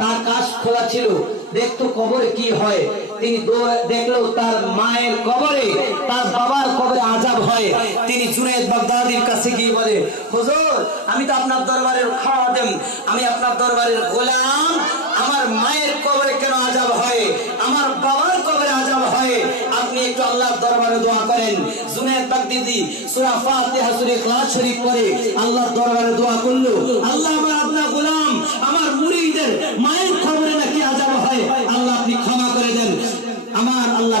তার কাজ খোলা ছিল। দেখতো কবরে কি হয়। তিনি দেখল তার মায়ের কবরে, তার বাবার কবরে আজাব হয়। তিনি জুনেদ বাগদাদির কাছে গিয়ে বলে, হুজুর, আমি তো আপনার দরবারের খাওয়াতেম আমি আপনার দরবারের গোলাম। আমার মায়ের কবরে কেন আজাব হয়? আমার বাবার কবরে আজাব হয়। আপনি একটু আল্লাহর দরবারে দোয়া করেন। জুনেদ বাগদাদি সূরা ফাতিহা, সূরা ইখলাস শরীফ পড়ে আল্লাহর দরবারে দোয়া করল। আল্লাহ আমার আপনার গোলাম আমার মুরিদের মায়ের খবরে নাকি আজাব হয় আল্লাহ আপনি ক্ষমা করে দেন আমার আল্লাহ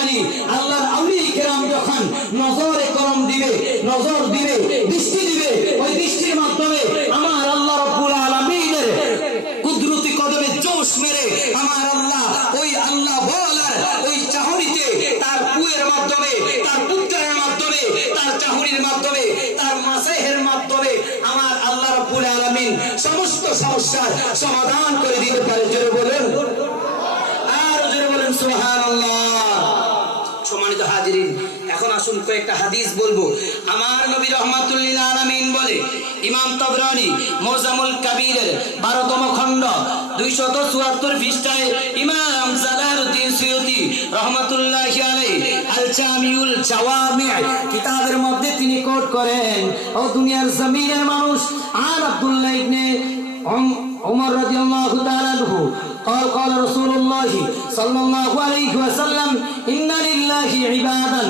রব্বানি আল্লাহর আউলি কেরাম যখন নজরে করম দিবে, নজর দিবে, দৃষ্টি দিবে, ওই দৃষ্টির মাধ্যমে আমার আল্লাহ রব্বুল আলামিনের কুদরতি কদমে জোশ মেরে আমার আল্লাহ, ওই আল্লাহ বলার ওই চাহরিতে তার কুয়ের মাধ্যমে, তার পুত্রের মাধ্যমে, তার চাহরির মাধ্যমে, তার মাসেহের মাধ্যমে আমার আল্লাহ রব্বুল আলামিন সমস্ত সমস্যার সমাধান করে দিতে পারে। জোরে বলেন। আর জোরে বলেন সুবহানাল্লাহ এখন আসুন কয়েকটা হাদিস বলব। আমার নবী রহমাতুল্লিল বলে, ইমাম তাবরানি মোজামুল কাবীরের 12তম খণ্ড 274 পৃষ্ঠায় ইমাম জালালউদ্দিন সুয়ুতি রহমাতুল্লাহি আলাইহি আল জামিউল জাওয়ামি কিতাবের মধ্যে তিনি কোট করেন, ও দুনিয়ার জমিনের মানুষ আর আব্দুল্লাহ ইবনে উমর রাদিয়াল্লাহু তাআলা قال قال رسول الله صلى الله عليه وسلم إن لله عبادا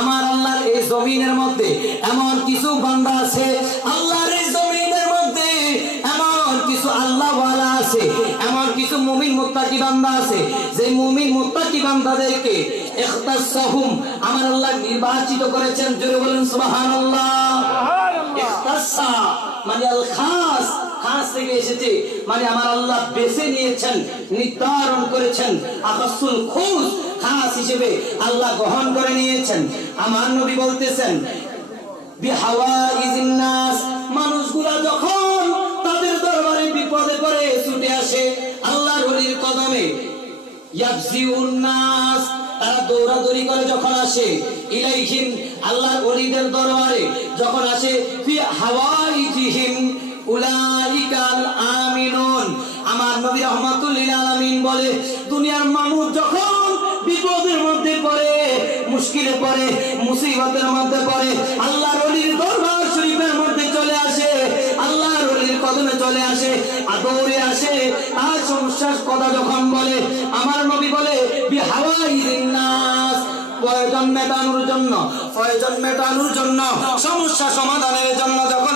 আমার আল্লাহর এই জমিনের মধ্যে এমন কিছু বান্দা আছে আল্লাহর এই জমিনের মধ্যে এমন কিছু আল্লাহ ওয়ালা আছে এমন কিছু মুমিন মুত্তাকি বান্দা আছে যে মুমিন মুত্তাকি বান্দাদেরকে ইখতাসহুম আমার আল্লাহ নির্বাচিত করেছেন জোরে বলেন সুবহানাল্লাহ ইখতাসা মানে আল খাস খাস থেকে এসেছে। মানে আমার আল্লাহ বেছে নিয়েছেন, নির্ধারণ করেছেন খাস হিসেবে আল্লাহ গ্রহণ করে নিয়েছেন। আমার নবী বলতেছেন মানুষগুলা যখন তাদের দরবারে বিপদে পড়ে, ছুটে আসে আল্লাহর ওলির কদমে। তারা দৌড়াদৌড়ি করে যখন আসে, ইলাইহিম, আল্লাহর ওলিদের দরবারে যখন আসে হাওয়াইজিহিম উলাইকাল আমিনুন। আমার নবী রহমাতুল্লিল আলামিন বলে, দুনিয়ার মানুষ যখন বিপদের মধ্যে পড়ে, মুশকিলে পড়ে, মুসিবতের মধ্যে পড়ে দরবার শরীফের মধ্যে চলে আসে কদমে চলে আসে আসে সমস্যার কথা যখন বলে, আমার নবী বলে, বিহাওয়াইদিন নাস, প্রয়োজন মেটানোর জন্য, প্রয়োজন মেটানোর জন্য, সমস্যা সমাধানের জন্য যখন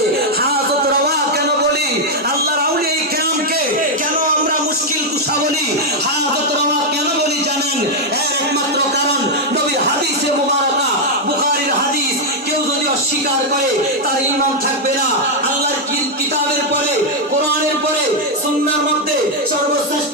হাদিস কেউ যদি অস্বীকার করে, তার ইমান থাকবে না। আল্লাহর কিতাবের পরে, কোরআনের পরে, সুন্নার মধ্যে সর্বশ্রেষ্ঠ